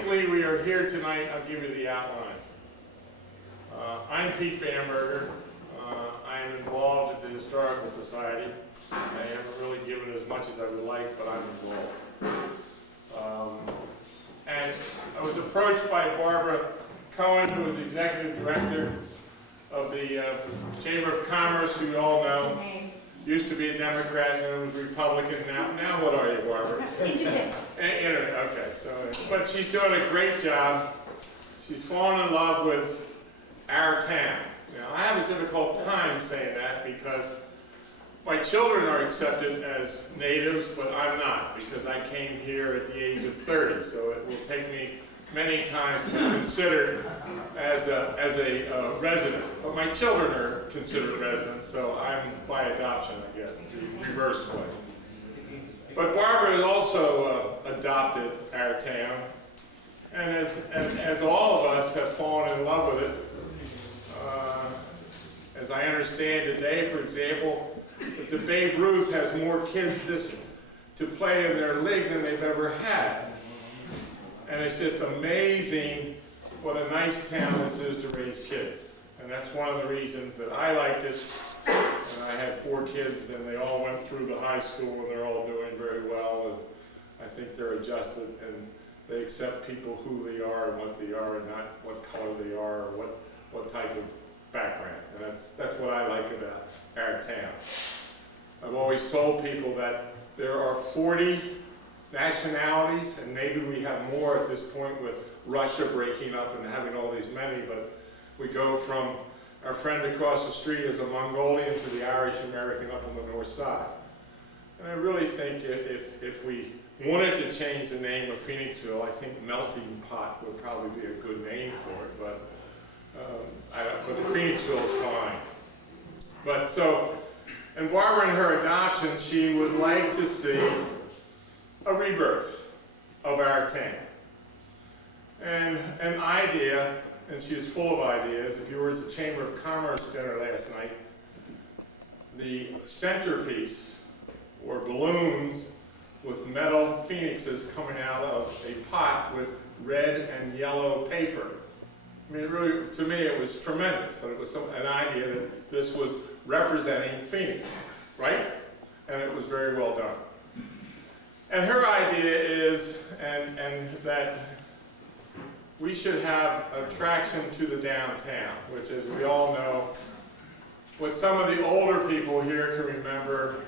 basically, we are here tonight. I'll give you the outline. I'm Pete Bamberger. I am involved with the Historical Society. I haven't really given as much as I would like, but I'm involved. And I was approached by Barbara Cohen, who is Executive Director of the Chamber of Commerce, who you all know. Used to be a Democrat and then was Republican. Now what are you, Barbara? Internet. Okay, so, but she's doing a great job. She's fallen in love with our town. Now, I have a difficult time saying that because my children are accepted as natives, but I'm not, because I came here at the age of 30, so it will take me many times to be considered as a resident. But my children are considered residents, so I'm by adoption, I guess, the reverse way. But Barbara has also adopted our town, and as all of us have fallen in love with it, as I understand today, for example, that the Babe Ruth has more kids to play in their league than they've ever had. And it's just amazing what a nice town this is to raise kids. And that's one of the reasons that I liked it. And I had 4 kids, and they all went through the high school, and they're all doing very well. And I think they're adjusted, and they accept people who they are and what they are, and not what color they are or what type of background. And that's what I like about our town. I've always told people that there are 40 nationalities, and maybe we have more at this point with Russia breaking up and having all these many, but we go from our friend across the street is a Mongolian to the Irish American up on the north side. And I really think if we wanted to change the name of Phoenixville, I think Melting Pot would probably be a good name for it, but Phoenixville is fine. But so, and Barbara in her adoption, she would like to see a rebirth of our town. And an idea, and she is full of ideas. If you were at the Chamber of Commerce dinner last night, the centerpiece were balloons with metal phoenixes coming out of a pot with red and yellow paper. I mean, really, to me, it was tremendous, but it was an idea that this was representing Phoenix, right? And it was very well done. And her idea is, and that we should have attraction to the downtown, which, as we all know, what some of the older people here can remember,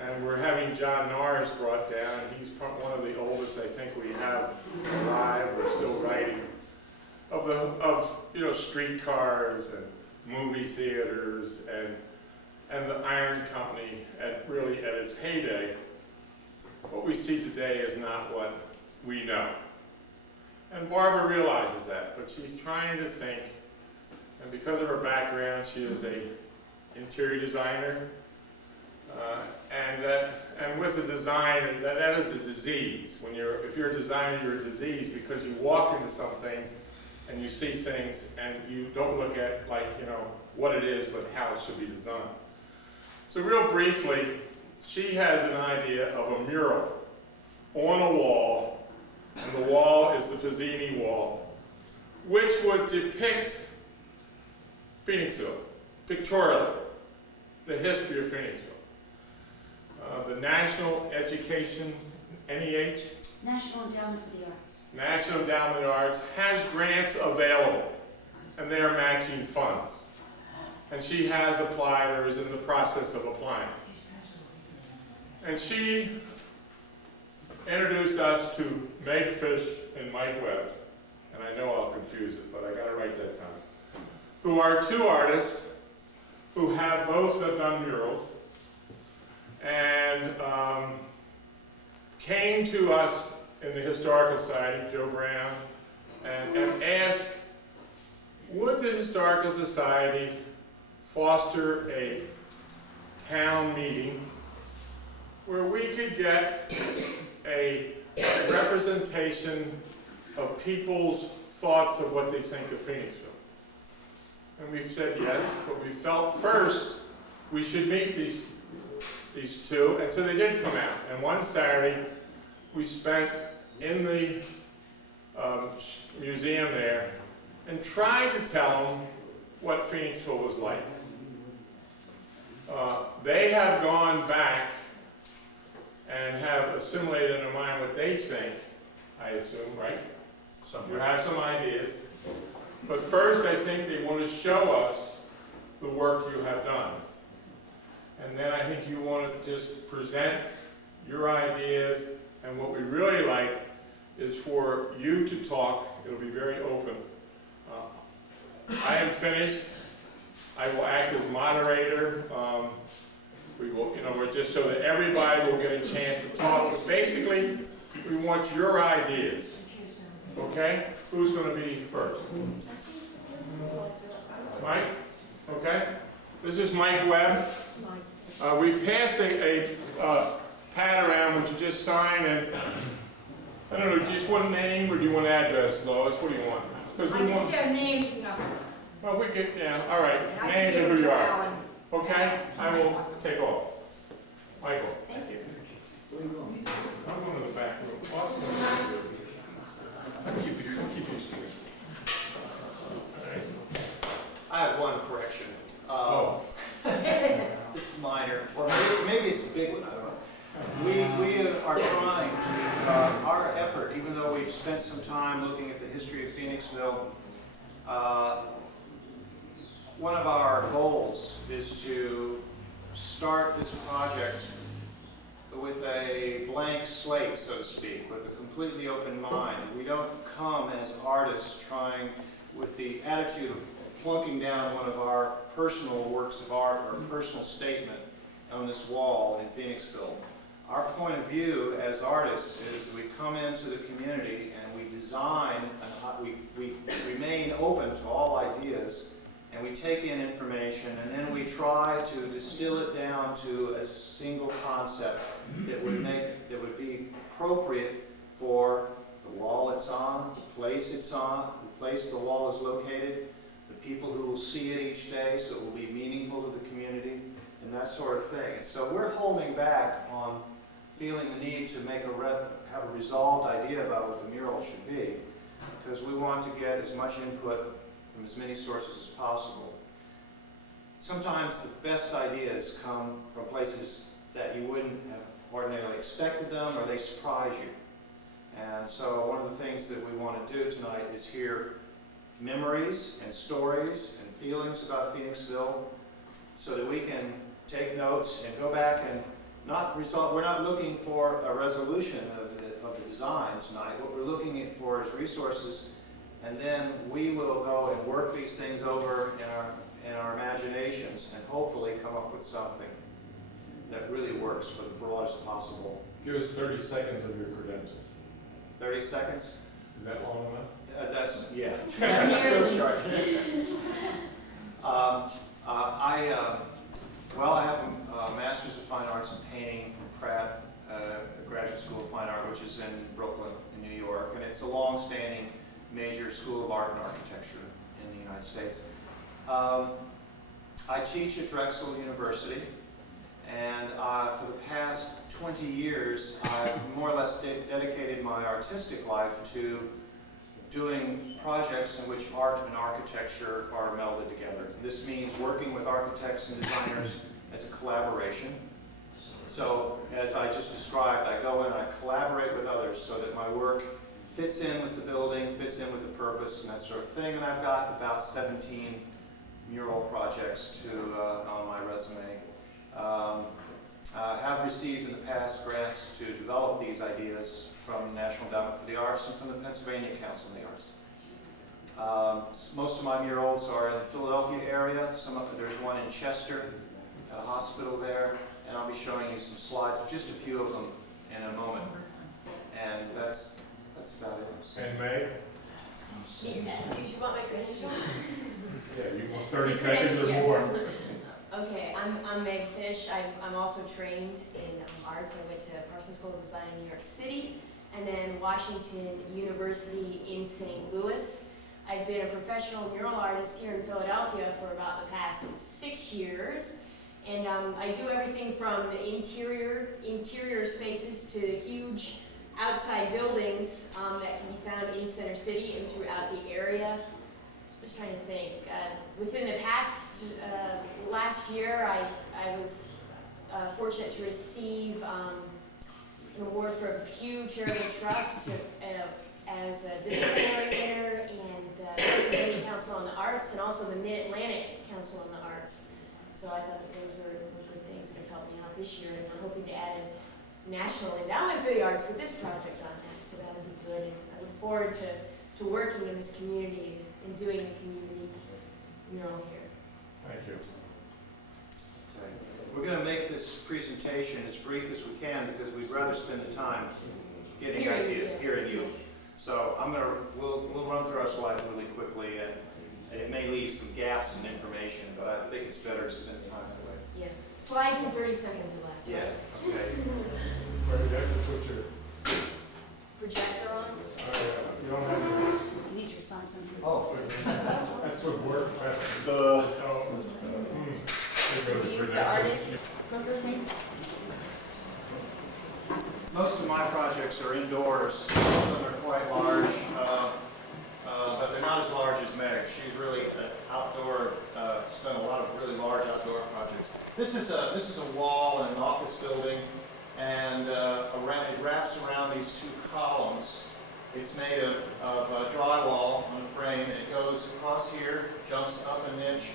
and we're having John Norris brought down. He's one of the oldest I think we have alive, or still writing, of streetcars and movie theaters and the Iron Company at its heyday. What we see today is not what we know. And Barbara realizes that, but she's trying to think, and because of her background, she is an interior designer, and with a design, that is a disease. If you're a designer, you're a disease because you walk into some things and you see things and you don't look at what it is, but how it should be designed. So real briefly, she has an idea of a mural on a wall, and the wall is the Fazzini wall, which would depict Phoenixville, pictorially, the history of Phoenixville. The National Education, NEH? National Endowment for the Arts. National Endowment of the Arts has grants available, and they are matching funds. And she has applied, or is in the process of applying. And she introduced us to Meg Fish and Mike Webb, and I know I'll confuse it, but I got it right that time, who are 2 artists who have both have done murals, and came to us in the Historical Society, Joe Brown, and asked, would the Historical Society foster a town meeting where we could get a representation of people's thoughts of what they think of Phoenixville? And we've said yes, but we felt first we should meet these 2, and so they did come out. And one Saturday, we spent in the museum there and tried to tell them what Phoenixville was like. They have gone back and have assimilated in their mind what they think, I assume, right? You have some ideas. But first, I think they want to show us the work you have done. And then I think you want to just present your ideas, and what we really like is for you to talk. It'll be very open. I am finished. I will act as moderator. We will, we're just so that everybody will get a chance to talk. But basically, we want your ideas. Okay? Who's going to be first? Mike? Okay. This is Mike Webb. We passed a pad around which you just sign, and I don't know, do you just want a name or do you want an address, Lois? What do you want? I just have names, no. Well, we could, yeah, all right. Names and who you are. Okay? I will take off. Michael. Thank you. I'm going to the back room. Austin. I'll keep you straight. All right. I have one correction. Oh. It's minor, or maybe it's a big one, I don't know. We are trying to, our effort, even though we've spent some time looking at the history of Phoenixville, one of our goals is to start this project with a blank slate, so to speak, with a completely open mind. We don't come as artists trying with the attitude of plunking down one of our personal works of art or personal statement on this wall in Phoenixville. Our point of view as artists is we come into the community and we design, and we remain open to all ideas, and we take in information, and then we try to distill it down to a single concept that would be appropriate for the wall it's on, the place it's on, the place the wall is located, the people who will see it each day, so it will be meaningful to the community, and that sort of thing. And so we're holding back on feeling the need to have a resolved idea about what the mural should be, because we want to get as much input from as many sources as possible. Sometimes the best ideas come from places that you wouldn't have ordinarily expected them, or they surprise you. And so one of the things that we want to do tonight is hear memories and stories and feelings about Phoenixville, so that we can take notes and go back and we're not looking for a resolution of the design tonight. What we're looking for is resources, and then we will go and work these things over in our imaginations and hopefully come up with something that really works for the broadest possible. Give us 30 seconds of your credentials. 30 seconds? Is that long enough? That's, yeah. That's still short. I have a Master's of Fine Arts in Painting from Pratt, Graduate School of Fine Art, which is in Brooklyn, in New York, and it's a long-standing major school of art and architecture in the United States. I teach at Drexel University, and for the past 20 years, I've more or less dedicated my artistic life to doing projects in which art and architecture are melded together. This means working with architects and designers as a collaboration. So, as I just described, I go in and I collaborate with others so that my work fits in with the building, fits in with the purpose, and that sort of thing. And I've got about 17 mural projects on my resume. I have received in the past grants to develop these ideas from the National Endowment for the Arts and from the Pennsylvania Council on the Arts. Most of my murals are in the Philadelphia area. There's one in Chester, at a hospital there, and I'll be showing you some slides of just a few of them in a moment. And that's about it. And May? Do you want my credentials? Yeah, you want 30 seconds or more. Okay, I'm Meg Fish. I'm also trained in arts. I went to Parsons School of Design in New York City, and then Washington University in St. Louis. I've been a professional mural artist here in Philadelphia for about the past 6 years. And I do everything from the interior spaces to huge outside buildings that can be found in Center City and throughout the area. Just trying to think. Within the past, last year, I was fortunate to receive an award for a Pew Charitable Trust as a disciplinary winner, and the Pennsylvania Council on the Arts, and also the Mid-Atlantic Council on the Arts. So I thought that those were good things that have helped me out this year, and we're hoping to add a national endowment for the arts with this project on that, so that would be good. And I look forward to working in this community and doing the community mural here. Thank you. Okay. We're going to make this presentation as brief as we can because we'd rather spend the time getting ideas, hearing you. So we'll run through our slides really quickly, and it may leave some gaps in information, but I think it's better to spend time that way. Yeah. Slides in 30 seconds or less. Yeah, Right? okay. Where do you have to put your, Projector on. you don't have to, Need your signs on here. Oh, that's what work, the, Should we use the artist number thing? most of my projects are indoors. Some of them are quite large, but they're not as large as Meg. She's really an outdoor, she's done a lot of really large outdoor projects. This is a wall in an office building, and it wraps around these two columns. It's made of drywall on a frame, and it goes across here, jumps up an inch,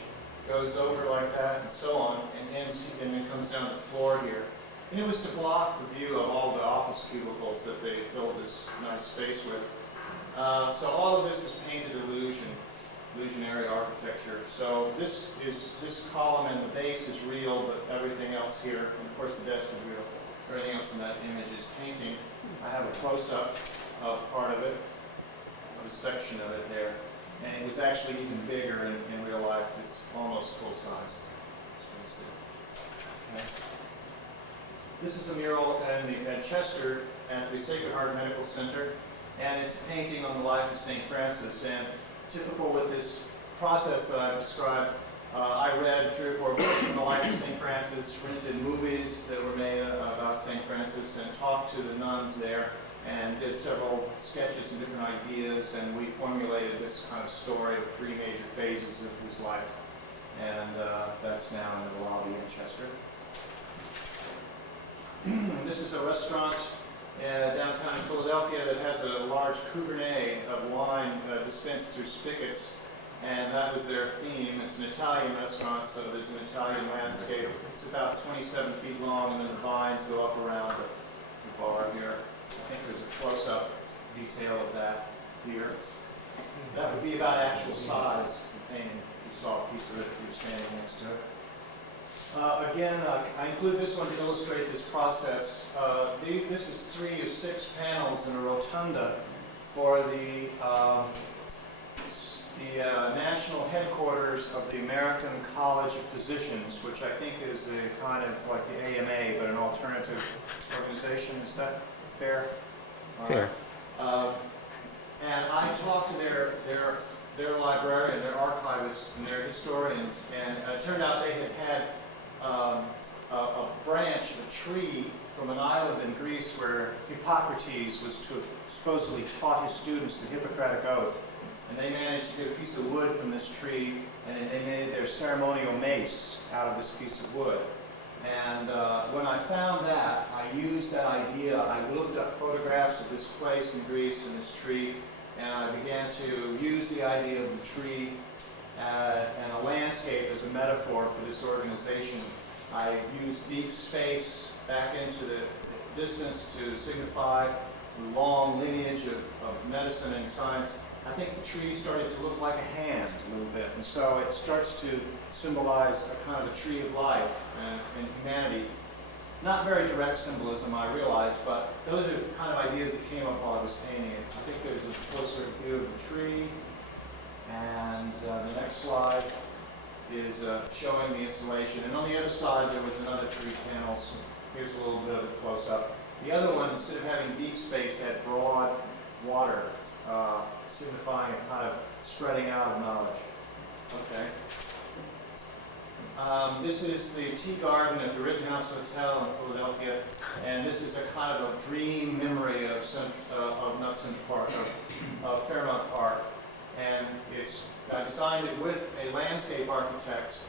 goes over like that, and so on, and then comes down the floor here. And it was to block the view of all the office cubicles that they filled this nice space with. So all of this is painted illusionary architecture. So this column and the base is real, but everything else here, and of course the desk is real. Everything else in that image is painting. I have a close-up of part of it, of a section of it there. And it was actually even bigger in real life. It's almost full size. Okay. This is a mural in Chester at the Sacred Heart Medical Center, and it's a painting on the life of St. Francis. And typical with this process that I've described, I read 3 or 4 books on the life of St. Francis, rented movies that were made about St. Francis, and talked to the nuns there, and did several sketches and different ideas, and we formulated this kind of story of 3 major phases of his life. And that's now in the lobby in Chester. This is a restaurant downtown in Philadelphia that has a large Cabernet of wine dispensed through spigots, and that was their theme. It's an Italian restaurant, so there's an Italian landscape. It's about 27 feet long, and then the vines go up around the bar here. I think there's a close-up detail of that here. That would be about actual size of the painting. You saw a piece of it if you were standing next to it. Again, I include this one to illustrate this process. This is 3 of 6 panels in a rotunda for the national headquarters of the American College of Physicians, which I think is a kind of like the AMA, but an alternative organization. Is that fair? Fair. And I talked to their librarian, their archivists, and their historians, and it turned out they had a branch of a tree from an island in Greece where Hippocrates was to have supposedly taught his students the Hippocratic Oath. And they managed to get a piece of wood from this tree, and they made their ceremonial mace out of this piece of wood. And when I found that, I used that idea. I looked up photographs of this place in Greece and this tree, and I began to use the idea of the tree and a landscape as a metaphor for this organization. I used deep space back into the distance to signify the long lineage of medicine and science. I think the tree started to look like a hand a little bit, and so it starts to symbolize a kind of a tree of life and humanity. Not very direct symbolism, I realize, but those are the kind of ideas that came up while I was painting it. I think there's a closer view of the tree. And the next slide is showing the installation. And on the other side, there was another 3 panels. Here's a little bit of a close-up. The other one, instead of having deep space, had broad water, signifying a kind of spreading out of knowledge. Okay. This is the tea garden at the Rittenhouse Hotel in Philadelphia, and this is a kind of a dream memory of Senator Hudson Park, of Fairmount Park. And I designed it with a landscape architect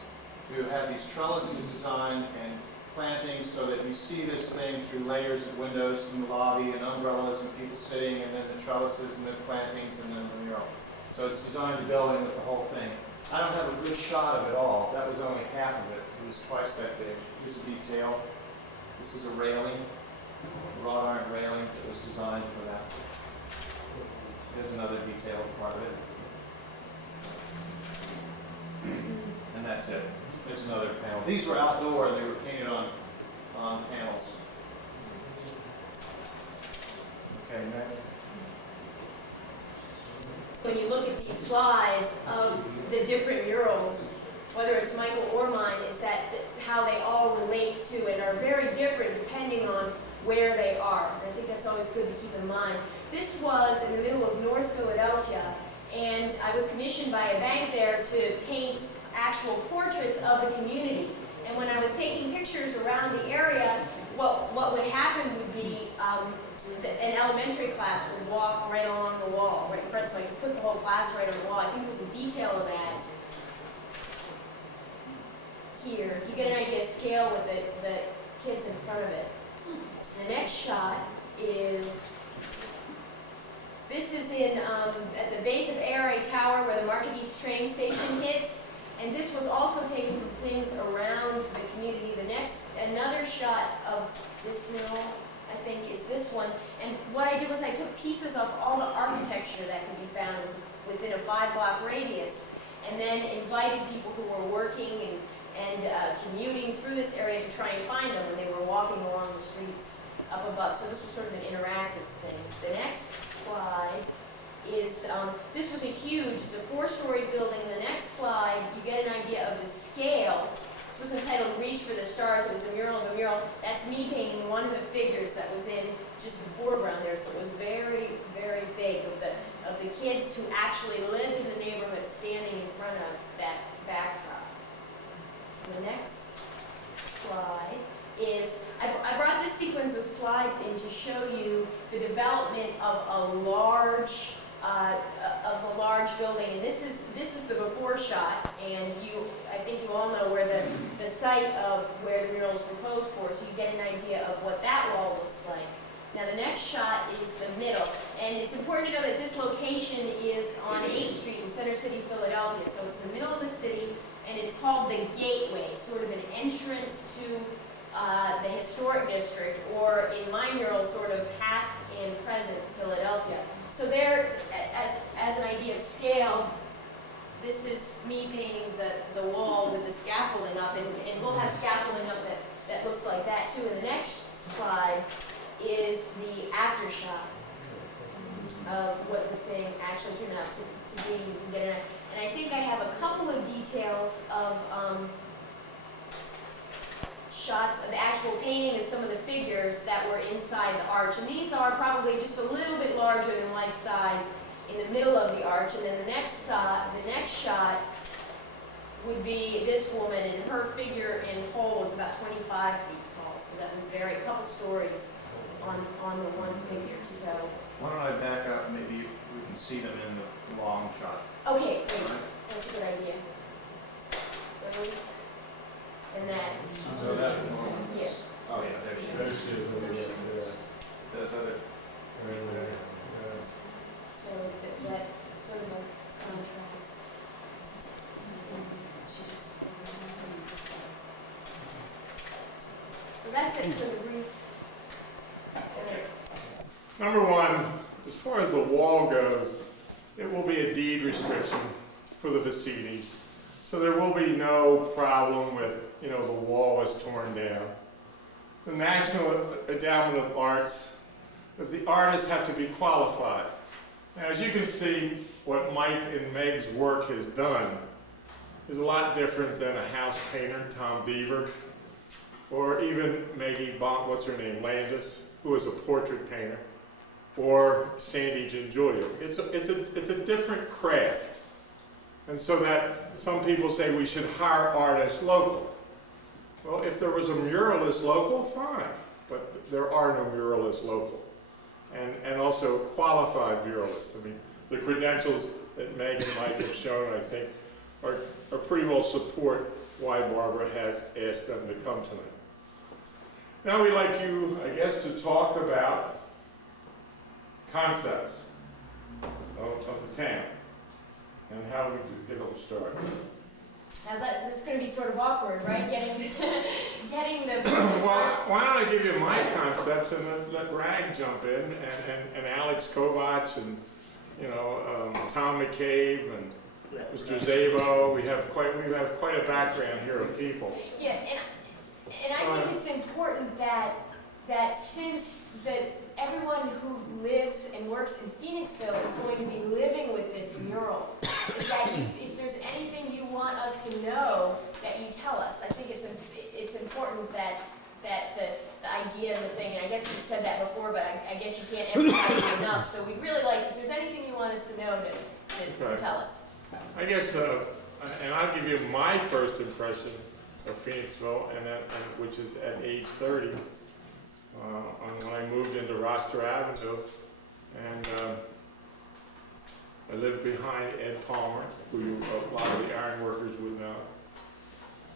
who had these trellises designed and plantings so that you see this thing through layers of windows in the lobby and umbrellas and people sitting, and then the trellises and the plantings and then the mural. So it's designed the building with the whole thing. I don't have a good shot of it all. That was only half of it. It was twice that big. Here's a detail. This is a railing, a wrought iron railing that was designed for that. Here's another detailed part of it. And that's it. There's another panel. These were outdoor, and they were painted on panels. Okay, next. When you look at these slides of the different murals, whether it's Michael or mine, is that how they all relate to and are very different depending on where they are. And I think that's always good to keep in mind. This was in the middle of North Philadelphia, and I was commissioned by a bank there to paint actual portraits of the community. And when I was taking pictures around the area, what would happen would be an elementary class would walk right along the wall, right in front, so I just put the whole class right on the wall. I think there's a detail of that here. You get an idea of scale with the kids in front of it. The next shot is, this is in at the base of ARA Tower where the Market East train station hits. And this was also taken from things around the community. Another shot of this mural, I think, is this one. And what I did was I took pieces of all the architecture that could be found within a 5-block radius, and then invited people who were working and commuting through this area to try and find them when they were walking along the streets up above. So this was sort of an interactive thing. The next slide is, this was it's a 4-story building. The next slide, you get an idea of the scale. This was entitled Reach for the Stars. It was a mural of a mural. That's me painting one of the figures that was in just the foreground there. So it was very, very big of the kids who actually lived in the neighborhood standing in front of that backdrop. The next slide is, I brought this sequence of slides in to show you the development of a large building, and this is the before shot, and I think you all know where the site of where the mural is proposed for, so you get an idea of what that wall looks like. Now the next shot is the middle, and it's important to know that this location is on 8th Street in Center City, Philadelphia, so it's the middle of the city, and it's called the Gateway, sort of an entrance to the historic district, or in my mural, sort of past and present Philadelphia. So there, as an idea of scale, this is me painting the wall with the scaffolding up, and we'll have scaffolding up that looks like that too. And the next slide is the after shot of what the thing actually turned out to be. You can get it. And I think I have a couple of details of shots of the actual painting of some of the figures that were inside the arch. And these are probably just a little bit larger than life size in the middle of the arch. And then the next shot would be this woman, and her figure in whole was about 25 feet tall. So that was a couple stories on the one figure. So Why don't I back up and maybe we can see them in the long shot. okay, great. That's a good idea. Those and that. So that Yeah. Oh yeah, there she There is. she is, over there. Those other. Right there. So that sort of a contrast. So that's it for the brief. Number one, as far as the wall goes, it will be a deed restriction for the Vasides. So there will be no problem with, the wall was torn down. The National Endowment of Arts, as the artists have to be qualified. Now, as you can see, what Mike and Meg's work has done is a lot different than a house painter, Tom Beaver, or even Maggie Landis, who is a portrait painter, or Sandy Gingulio. It's a different craft. And so that some people say we should hire artists local. Well, if there was a muralist local, fine, but there are no muralists local. And also also qualified muralists. I mean, the credentials that Meg and Mike have shown, I think, are pretty well support why Barbara has asked them to come tonight. Now we'd like you, I guess, to talk about concepts of the town and how we could get them started. Now this is going to be sort of awkward, right? Getting the Well, why don't I give you my concepts and let Rag jump in and Alex Kovach and Tom McCabe and Mr. Zabo. We have quite a background here of people. Yeah, and I think it's important that since everyone who lives and works in Phoenixville is going to be living with this mural, is that if there's anything you want us to know, that you tell us. I think it's important that the idea of the thing, and I guess you've said that before, but I guess you can't emphasize it enough. So we really like, if there's anything you want us to know, to tell us. I guess, and I'll give you my first impression of Phoenixville, which is at age 30, when I moved into Roster Avenue, and I lived behind Ed Palmer, who a lot of the iron workers would know,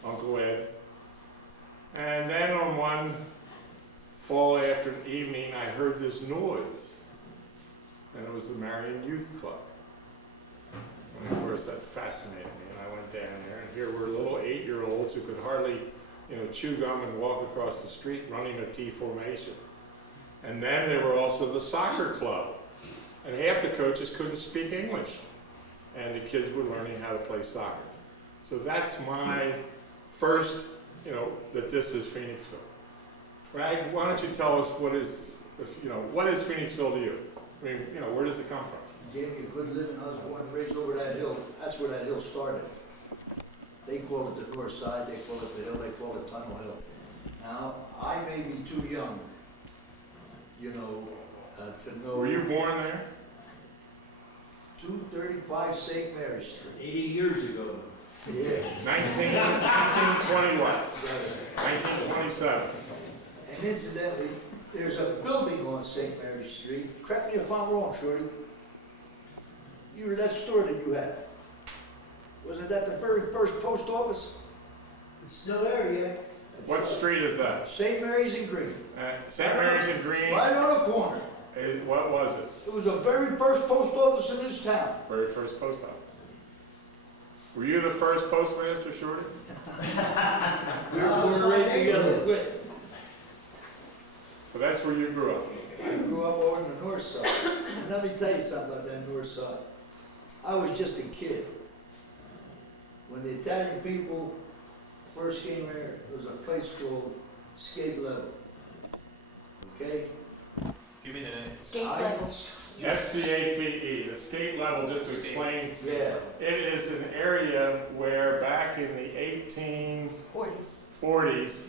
Uncle Ed. And then on one fall after evening, I heard this noise, and it was the Marion Youth Club. And of course, that fascinated me, and I went down there, and here were little 8-year-olds who could hardly, chew gum and walk across the street running a T formation. And then there were also the soccer club, and half the coaches couldn't speak English, and the kids were learning how to play soccer. So that's my first, that this is Phoenixville. Rag, why don't you tell us what is Phoenixville to you? I mean, where does it come from? Gave me a good living. I was born and raised over that hill. That's where that hill started. They call it the north side, they call it the hill, they call it Tunnel Hill. Now, I may be too young, to know. Were you born there? 235 St. Mary Street. 80 years ago. Yeah. 1920 what? 1927. And incidentally, there's a building on St. Mary Street. Correct me if I'm wrong, Shorty. That store that you had, wasn't that the very first post office? It's still there yet. That's What right. street is that? St. Mary's in Green. St. Mary's in Green. Right on the corner. What was it? It was the very first post office in this town. Very first post office. Were you the first postmaster, Shorty? We were born and raised together. Quit. So that's where you grew up. I grew up over on the north side. And let me tell you something about that north side. I was just a kid. When the Italian people first came here, there was a place called Skate Level. Okay? Give me the name. Skate I- level. SCAPE, the skate level, just to explain. Yeah. It is an area where back in the 1840s,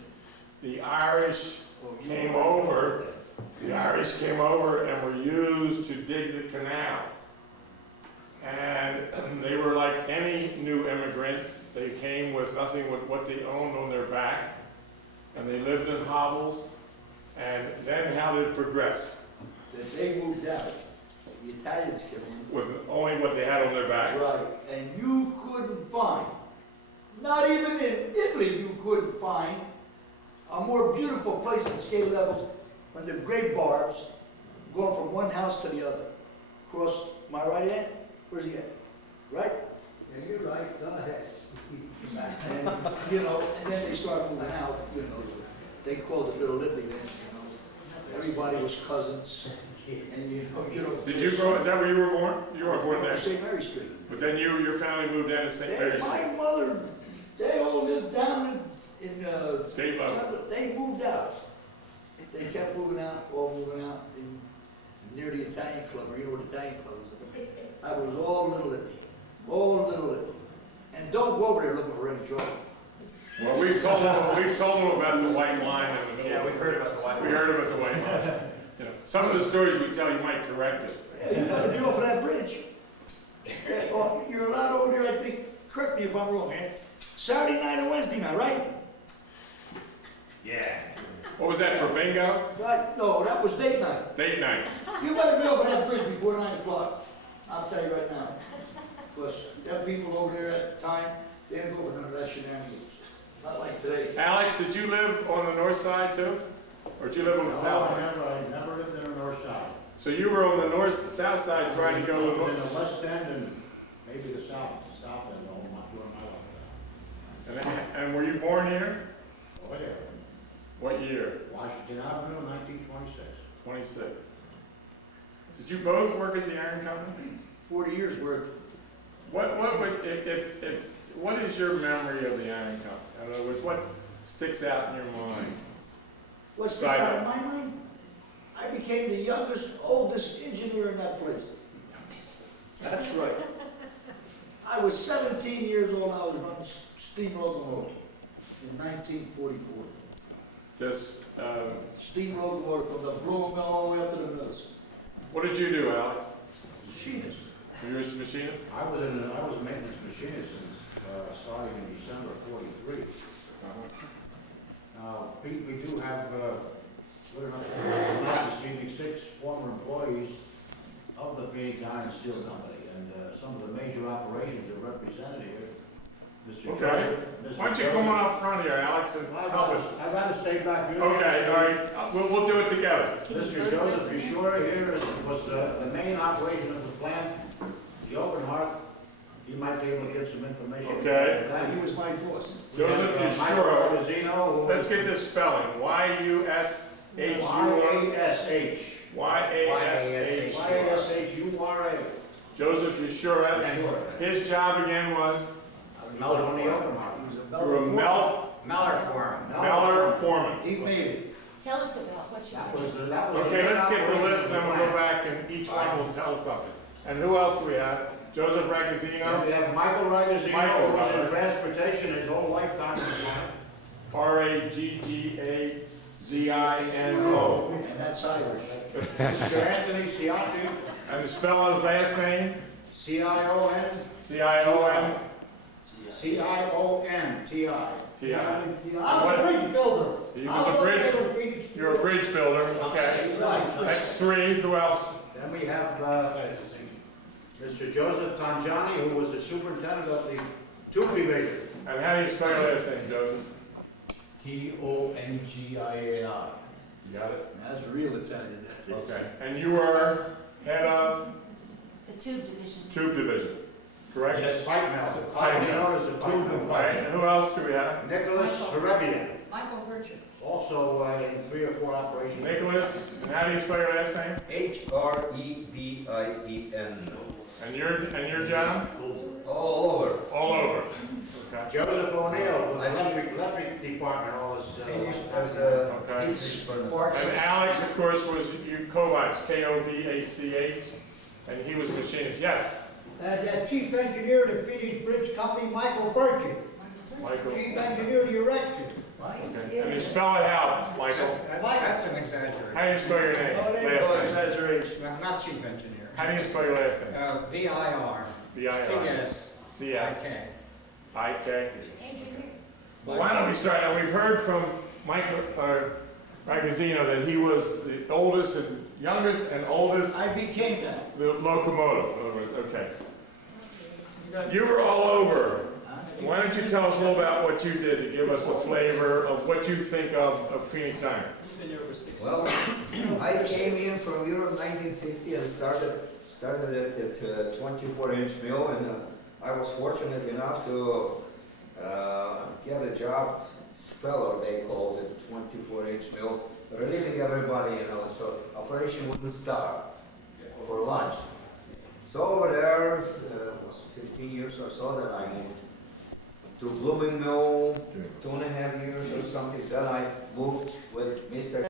the Irish Well, you came already over. heard that. The Irish came over and were used to dig the canals. And they were like any new immigrant. They came with nothing but what they owned on their back. And they lived in hovels. And then how did it progress? That they moved out. The Italians came in. With only what they had on their back. Right. And you couldn't find, not even in Italy you couldn't find, a more beautiful place than Skate Levels when the great barbs going from one house to the other. Across my right hand, where's he at? Right? Yeah, you're right, go ahead. And, and then they started moving out, they called it Little Italy then, Everybody was cousins, and Did you grow, is that where you were born? You were born there. St. Mary Street. But then your family moved down to St. Mary's. My mother, they all lived down in Skate Level. They moved out. They kept moving out, near the Italian club, or you know what the Italian club is. I was all Little Italy. And don't go over there looking for any trouble. Well, we've told them about the white line in the middle. Yeah, we heard about the white line. We heard about the white line. Some of the stories we tell you might correct us. Yeah, you better be off of that bridge. Yeah, oh, you're allowed over there, I think, correct me if I'm wrong, man. Saturday night and Wednesday night, right? Yeah. What was that, for bingo? Right, no, that was date night. Date night. You better be off of before 9 o'clock. I'll tell you right now. Because them people over there at the time, they didn't go for none of that shenanigans. Not like today. Alex, did you live on the north side too? Or did you live on the south I side? never lived in the north side. So you were on the south side trying to go to the In north? the west end and maybe the south end, all during my lifetime. And were you born here? Oh, yeah. What year? Washington Avenue, 1926. 26. Did you both work at the iron company? 40 years worth. What would, what is your memory of the iron company? In other words, what sticks out in your mind? What sticks out in my mind? I became the youngest, oldest engineer in that place. That's right. I was 17 years old, I was running steam locomotive in 1944. Just, Steam locomotive from the blow mill all the way up to the mills. what did you do, Alex? Machinist. You were a machinist? I was a maintenance machinist since, starting in December '43. Now, we do have, we're not this evening, 6 former employees of the Phoenix Iron and Steel Company, and some of the major operations are represented here. Mr. Okay. Mr. Why don't you come on up front here, Alex, and help us? I'd rather stay back here. Okay, all right, we'll do it together. Mr. Joseph Bushore here was the main operation of the plant, the open hearth. He might be able to give some information. Okay. about that. He was my boss. Joseph Michael Bushore. Ragazzino, who Let's was get this spelling. Y-U-S-H-U-R. Y-A-S-H. Y-A-S-H. Y-A-S-H-U-R-A. Joseph Bushore. Bushore. His job again was, Mel's on the open hearth. you were a Meller Foreman. Meller foreman. He made it. Tell us about what you That was. Okay, let's get the list, and we'll go back, and each one will tell us something. And who else do we have? Joseph And Ragazzino, we have Michael Ragazzino, Michael, who was in right. transportation his whole lifetime in the plant. R-A-G-G-A-Z-I-N-O. And that's Irish. Mr. Anthony Cianti, And spell his last name? C-I-O-N, C-I-O-N. C-I-O-N-T-I. T-I. I'm a bridge builder. He was a bridge, you're a bridge builder, okay. That's 3, who else? Then we have, Mr. Joseph Tangiani, who was the superintendent of the tube division. And how do you spell your last name, Joseph? T-O-N-G-I-A-N-I. You got it? That's real Italian. That is. Okay. And you were head of The tube division. tube division, correct? Yes, pipe mill, Pipe commonly mill. known as the tube and All right, pipe and mill. who else do we have? Nicholas Herebian, Michael Virtue. also in 3 or 4 operations. Nicholas, and how do you spell your last name? H-R-E-B-I-E-N. And your job? All over. All over. Okay. Joseph O'Neill with the electric department, all his. Finished as a Okay. heat furnace. And Alex, of course, was Kovach, K-O-V-A-C-H, and he was machinist. Yes, The chief engineer of the Phoenix Bridge Company, Michael Virtue. Michael. Chief engineer of the erection. Okay. And you spell it out, Michael. That's an exaggeration. How do you spell your name? Oh, there you go, Last name. exaggeration. Not chief engineer. How do you spell your last name? V-I-R. V-I-R. C-S. C-S. I-K. I-K. Well, why don't we start, and we've heard from Michael, Ragazzino that he was the oldest and youngest and oldest I became that. the locomotive, in other words, okay. You were all over. Why don't you tell us a little about what you did to give us a flavor of what you think of Phoenix Iron? Well, I came in from Europe 1950 and started at 24-inch mill, and I was fortunate enough to get a job, speller they called it, 24-inch mill, relieving everybody, so operation wouldn't stop for lunch. So over there, was 15 years or so, then I moved to Blooming Mill, 2.5 years or something. Then I moved with Mr.